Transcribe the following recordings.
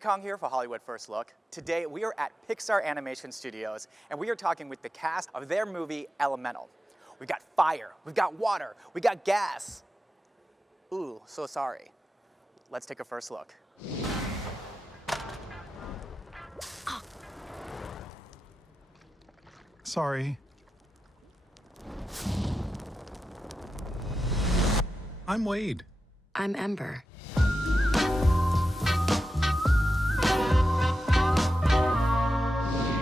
Rick Hong here for Hollywood First Look. Today we are at Pixar Animation Studios and we are talking with the cast of their movie Elemental. We've got fire, we've got water, we got gas. Ooh, so sorry. Let's take a first look. Sorry. I'm Wade. I'm Ember.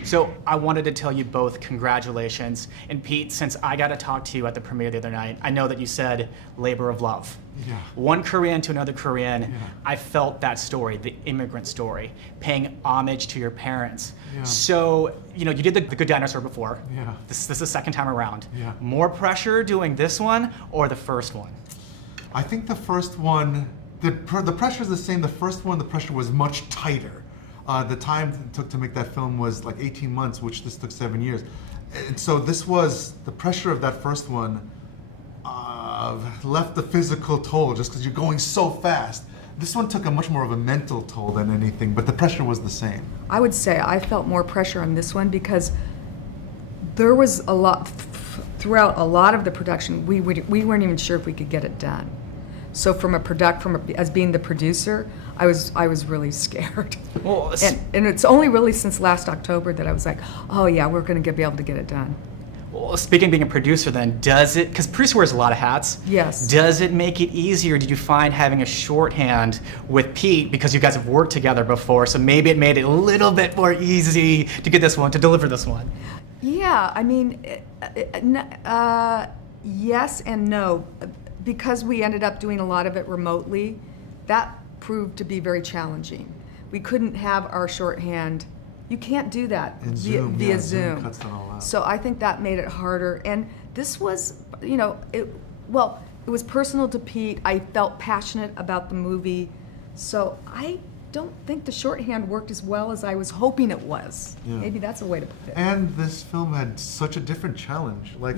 So I wanted to tell you both congratulations. And Pete, since I got to talk to you at the premiere the other night, I know that you said labor of love. Yeah. One Korean to another Korean, Yeah. I felt that story, the immigrant story, paying homage to your parents. Yeah. So, you know, you did the Good Dinosaur before. Yeah. This is the second time around. Yeah. More pressure doing this one or the first one? I think the first one, the pressure is the same. The first one, the pressure was much tighter. The time it took to make that film was like 18 months, which this took 7 years. And so this was, the pressure of that first one left the physical toll just because you're going so fast. This one took a much more of a mental toll than anything, but the pressure was the same. I would say I felt more pressure on this one because there was a lot, throughout a lot of the production, we weren't even sure if we could get it done. So as being the producer, I was really scared. Well, and it's only really since last October that I was like, oh yeah, we're going to be able to get it done. Well, speaking of being a producer then, does it, because producer wears a lot of hats. Yes. Does it make it easier? Did you find having a shorthand with Pete, because you guys have worked together before, so maybe it made it a little bit more easy to get this one, to deliver this one? Yeah, I mean, yes and no. Because we ended up doing a lot of it remotely, that proved to be very challenging. We couldn't have our shorthand. You can't do that via Zoom. Cuts that all out. So I think that made it harder. And this was, you know, it was personal to Pete. I felt passionate about the movie. So I don't think the shorthand worked as well as I was hoping it was. Yeah. Maybe that's a way to put it. And this film had such a different challenge. Like,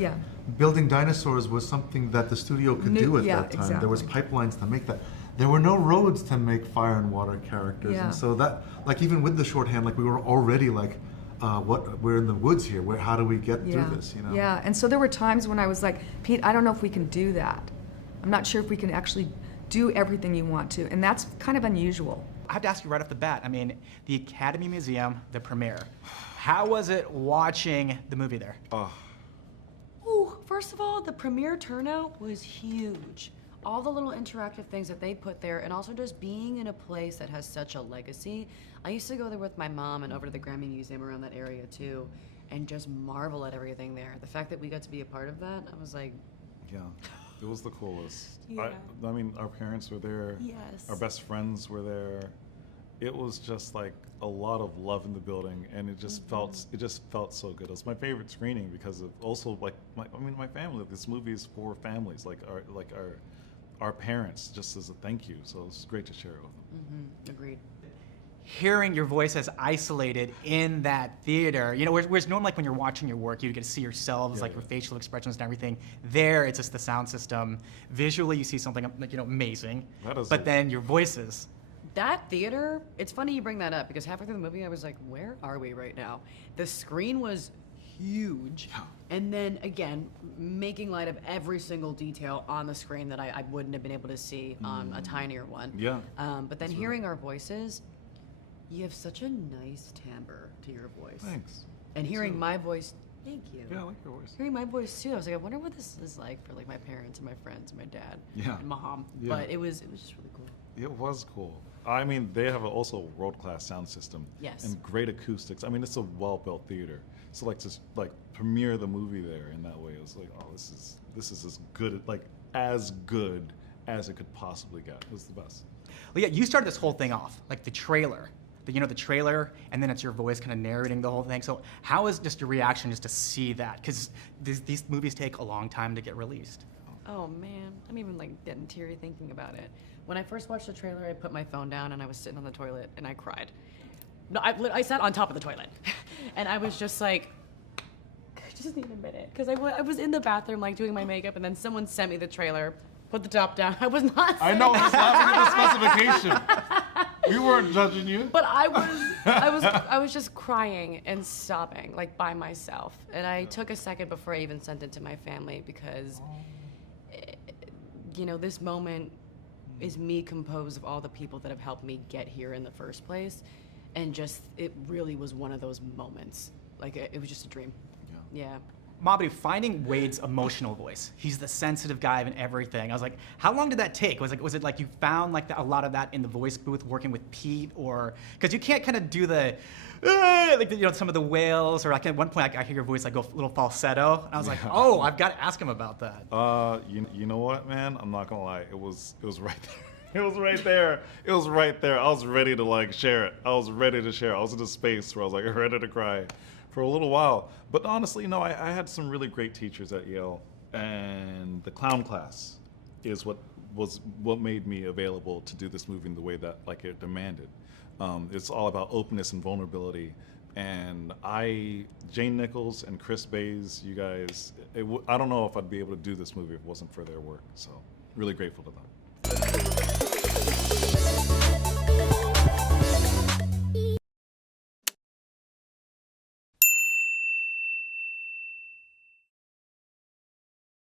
building dinosaurs was something that the studio could do at that time. Exactly. There was pipelines to make that. There were no roads to make fire and water characters. Yeah. And so that, like, even with the shorthand, like, we were already like, we're in the woods here. How do we get through this, you know? Yeah, and so there were times when I was like, Pete, I don't know if we can do that. I'm not sure if we can actually do everything you want to, and that's kind of unusual. I have to ask you right off the bat, I mean, the Academy Museum, the premiere. How was it watching the movie there? Ooh, first of all, the premiere turnout was huge. All the little interactive things that they put there, and also just being in a place that has such a legacy. I used to go there with my mom and over to the Grammy Museum around that area too, and just marvel at everything there. The fact that we got to be a part of that, I was like... Yeah, it was the coolest. Yeah. I mean, our parents were there. Yes. Our best friends were there. It was just like a lot of love in the building, and it just felt so good. It was my favorite screening because of also like my family. This movie is for families, like our parents, just as a thank you. So it's great to share it with them. Agreed. Hearing your voice as isolated in that theater, you know, whereas normally like when you're watching your work, you get to see yourselves, like your facial expressions and everything. There, it's just the sound system. Visually, you see something like, you know, amazing. But then your voices. That theater, it's funny you bring that up because halfway through the movie I was like, where are we right now? The screen was huge. And then again, making light of every single detail on the screen that I wouldn't have been able to see on a tinier one. Yeah. But then hearing our voices, you have such a nice timbre to your voice. Thanks. And hearing my voice, thank you. Yeah, I like your voice. Hearing my voice too, I was like, I wonder what this is like for like my parents and my friends and my dad and mom. Yeah. But it was just really cool. It was cool. I mean, they have also a world-class sound system. Yes. And great acoustics. I mean, it's a well-built theater. So like just like premiere the movie there in that way, it was like, oh, this is as good as it could possibly get. It was the best. Leah, you started this whole thing off, like the trailer. The trailer, and then it's your voice kind of narrating the whole thing. So how is just your reaction just to see that? Because these movies take a long time to get released. Oh man, I'm even like getting teary thinking about it. When I first watched the trailer, I put my phone down and I was sitting on the toilet and I cried. No, I sat on top of the toilet and I was just like, I just need a minute. Because I was in the bathroom like doing my makeup and then someone sent me the trailer, put the top down. I was not I know, I was laughing at the specification. We weren't judging you. But I was just crying and sobbing, like by myself. And I took a second before I even sent it to my family because, this moment is me composed of all the people that have helped me get here in the first place. And just, it really was one of those moments. Like, it was just a dream. Yeah. Mamoudou, finding Wade's emotional voice. He's the sensitive guy and everything. I was like, how long did that take? Was it like you found like a lot of that in the voice booth working with Pete, or because you can't kind of do the some of the wails, or like at one point I hear your voice like go a little falsetto, and I was like, oh, I've got to ask him about that. You know what, man? I'm not gonna lie. It was right there. It was right there. It was right there. I was ready to like share it. I was ready to share. I was in a space where I was like ready to cry for a little while. But honestly, no, I had some really great teachers at Yale, and the clown class is what made me available to do this movie in the way that like it demanded. It's all about openness and vulnerability. And Jane Nichols and Chris Bays, you guys, I don't know if I'd be able to do this movie if it wasn't for their work. So really grateful to them.